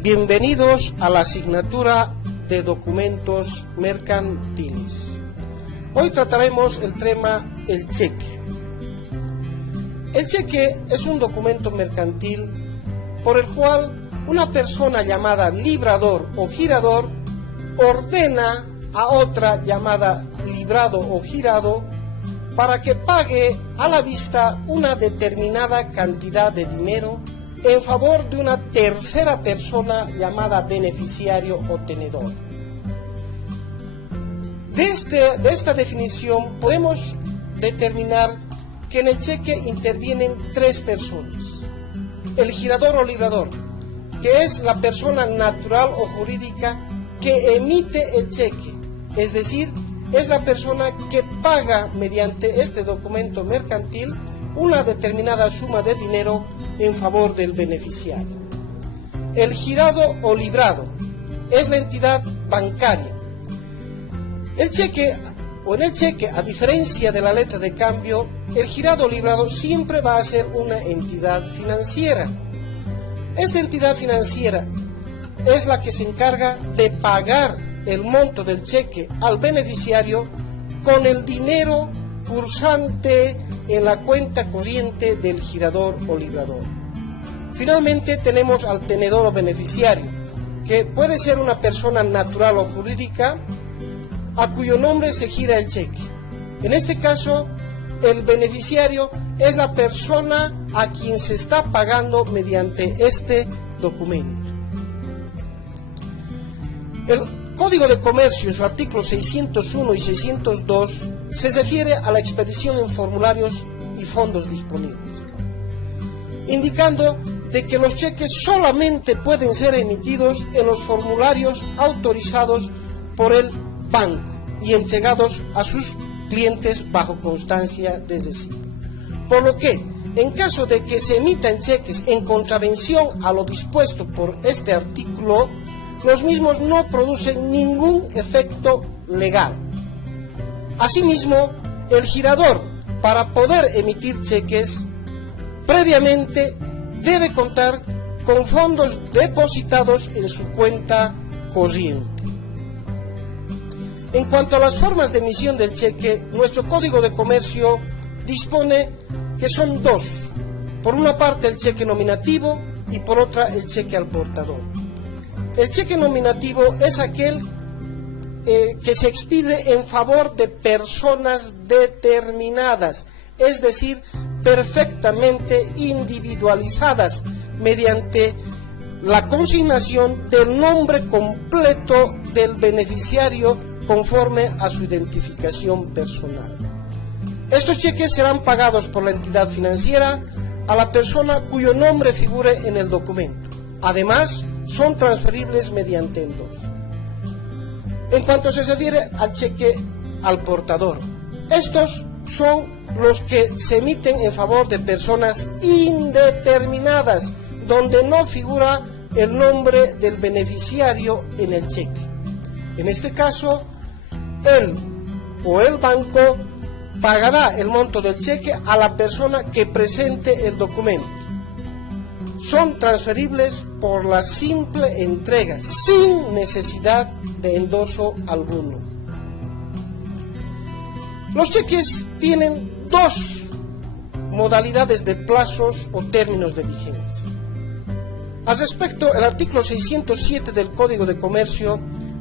Bienvenidos a la asignatura de documentos mercantiles. Hoy trataremos el tema el cheque. El cheque es un documento mercantil por el cual una persona llamada librador o girador ordena a otra llamada librado o girado para que pague a la vista una determinada cantidad de dinero en favor de una tercera persona llamada beneficiario o tenedor. De esta definición podemos determinar que en el cheque intervienen tres personas. El girador o librador, que es la persona natural o jurídica que emite el cheque, es decir, es la persona que paga mediante este documento mercantil una determinada suma de dinero en favor del beneficiario. El girado o librado es la entidad bancaria. En el cheque, a diferencia de la letra de cambio, el girado o librado siempre va a ser una entidad financiera. Esta entidad financiera es la que se encarga de pagar el monto del cheque al beneficiario con el dinero cursante en la cuenta corriente del girador o librador. Finalmente tenemos al tenedor o beneficiario, que puede ser una persona natural o jurídica a cuyo nombre se gira el cheque. En este caso, el beneficiario es la persona a quien se está pagando mediante este documento. El Código de Comercio, en su artículo 601 y 602, se refiere a la expedición en formularios y fondos disponibles, indicando de que los cheques solamente pueden ser emitidos en los formularios autorizados por el banco y entregados a sus clientes bajo constancia de recibo. Por lo que, en caso de que se emitan cheques en contravención a lo dispuesto por este artículo, los mismos no producen ningún efecto legal. Asimismo, el girador, para poder emitir cheques, previamente debe contar con fondos depositados en su cuenta corriente. En cuanto a las formas de emisión del cheque, nuestro Código de Comercio dispone que son dos. Por una parte el cheque nominativo y por otra el cheque al portador. El cheque nominativo es aquel que se expide en favor de personas determinadas, es decir, perfectamente individualizadas mediante la consignación del nombre completo del beneficiario conforme a su identificación personal. Estos cheques serán pagados por la entidad financiera a la persona cuyo nombre figure en el documento. Además, son transferibles mediante endoso. En cuanto se refiere al cheque al portador, estos son los que se emiten en favor de personas indeterminadas, donde no figura el nombre del beneficiario en el cheque. En este caso, él o el banco pagará el monto del cheque a la persona que presente el documento. Son transferibles por la simple entrega, sin necesidad de endoso alguno. Los cheques tienen dos modalidades de plazos o términos de vigencia. Al respecto, el artículo 607 del Código de Comercio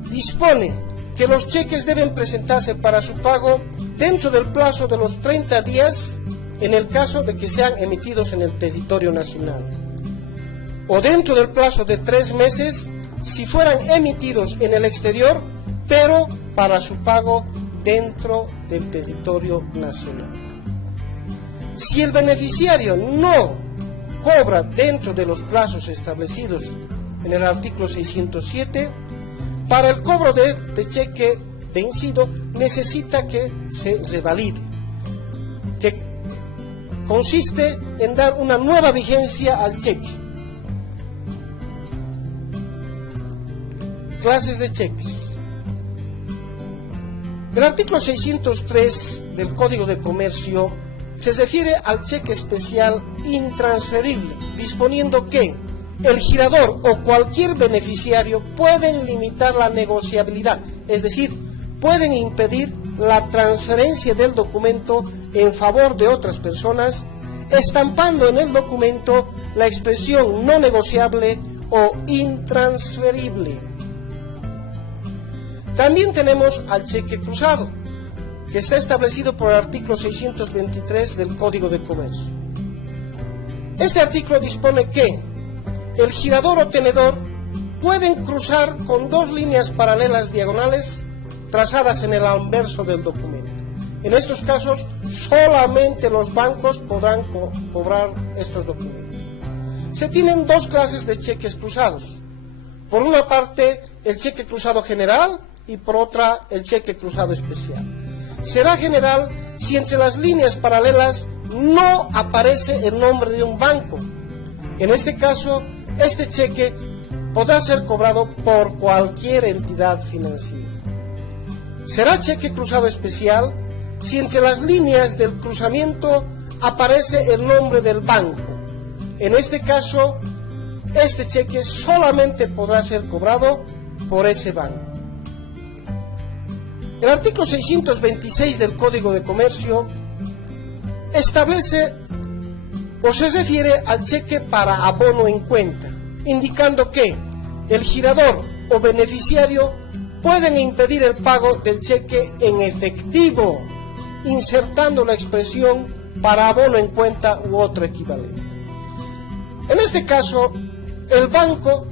dispone que los cheques deben presentarse para su pago dentro del plazo de los 30 días en el caso de que sean emitidos en el territorio nacional, o dentro del plazo de 3 meses si fueran emitidos en el exterior, pero para su pago dentro del territorio nacional. Si el beneficiario no cobra dentro de los plazos establecidos en el artículo 607, para el cobro de este cheque vencido necesita que se revalide, que consiste en dar una nueva vigencia al cheque. Clases de cheques. El artículo 603 del Código de Comercio se refiere al cheque especial intransferible, disponiendo que el girador o cualquier beneficiario pueden limitar la negociabilidad, es decir, pueden impedir la transferencia del documento en favor de otras personas, estampando en el documento la expresión no negociable o intransferible. También tenemos al cheque cruzado, que está establecido por el artículo 623 del Código de Comercio. Este artículo dispone que el girador o tenedor pueden cruzar con dos líneas paralelas diagonales trazadas en el anverso del documento. En estos casos, solamente los bancos podrán cobrar estos documentos. Se tienen dos clases de cheques cruzados. Por una parte, el cheque cruzado general y por otra, el cheque cruzado especial. Será general si entre las líneas paralelas no aparece el nombre de un banco. En este caso, este cheque podrá ser cobrado por cualquier entidad financiera. Será cheque cruzado especial si entre las líneas del cruzamiento aparece el nombre del banco. En este caso, este cheque solamente podrá ser cobrado por ese banco. El artículo 626 del Código de Comercio establece o se refiere al cheque para abono en cuenta, indicando que el girador o beneficiario pueden impedir el pago del cheque en efectivo, insertando la expresión para abono en cuenta u otro equivalente. En este caso, el banco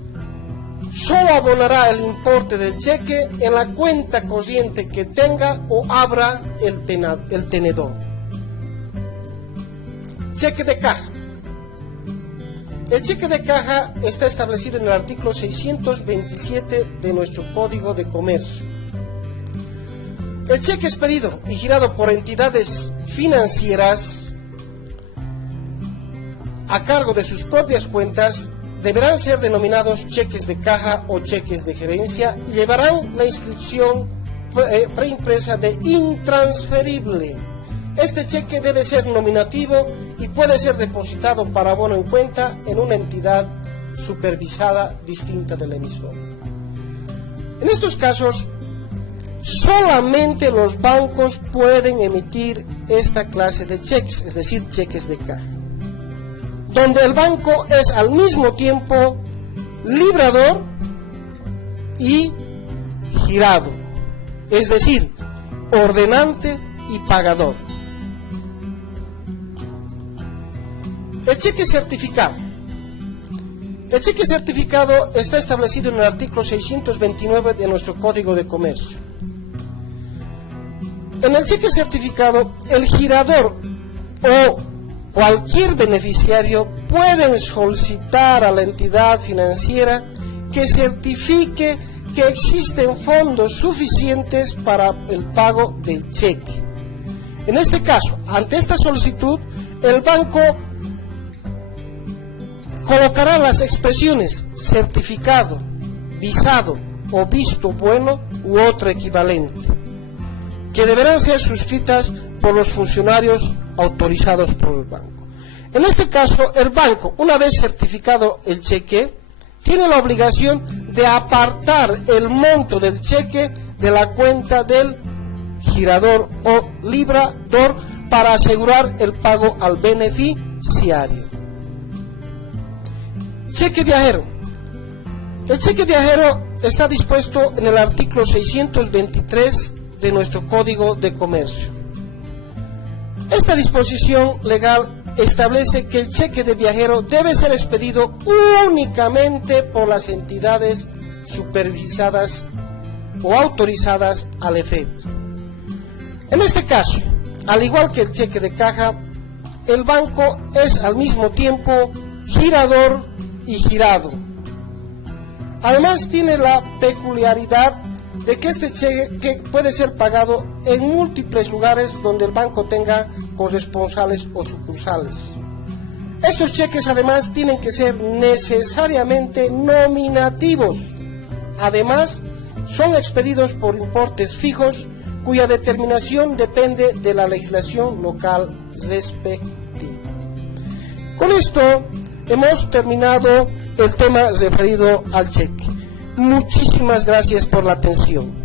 solo abonará el importe del cheque en la cuenta corriente que tenga o abra el tenedor. Cheque de caja. El cheque de caja está establecido en el artículo 627 de nuestro Código de Comercio. El cheque expedido y girado por entidades financieras a cargo de sus propias cuentas deberán ser denominados cheques de caja o cheques de gerencia y llevarán la inscripción preimpresa de intransferible. Este cheque debe ser nominativo y puede ser depositado para abono en cuenta en una entidad supervisada distinta del emisor. En estos casos, solamente los bancos pueden emitir esta clase de cheques, es decir, cheques de caja, donde el banco es al mismo tiempo librador y girado, es decir, ordenante y pagador. El cheque certificado. El cheque certificado está establecido en el artículo 629 de nuestro Código de Comercio. En el cheque certificado, el girador o cualquier beneficiario pueden solicitar a la entidad financiera que certifique que existen fondos suficientes para el pago del cheque. En este caso, ante esta solicitud, el banco colocará las expresiones certificado, visado o visto bueno u otro equivalente, que deberán ser suscritas por los funcionarios autorizados por el banco. En este caso, el banco, una vez certificado el cheque, tiene la obligación de apartar el monto del cheque de la cuenta del girador o librador para asegurar el pago al beneficiario. Cheque viajero. El cheque viajero está dispuesto en el artículo 623 de nuestro Código de Comercio. Esta disposición legal establece que el cheque de viajero debe ser expedido únicamente por las entidades supervisadas o autorizadas al efecto. En este caso, al igual que el cheque de caja, el banco es al mismo tiempo girador y girado. Además, tiene la peculiaridad de que este cheque puede ser pagado en múltiples lugares donde el banco tenga corresponsales o sucursales. Estos cheques además tienen que ser necesariamente nominativos. Además, son expedidos por importes fijos cuya determinación depende de la legislación local respectiva. Con esto hemos terminado el tema referido al cheque. Muchísimas gracias por la atención.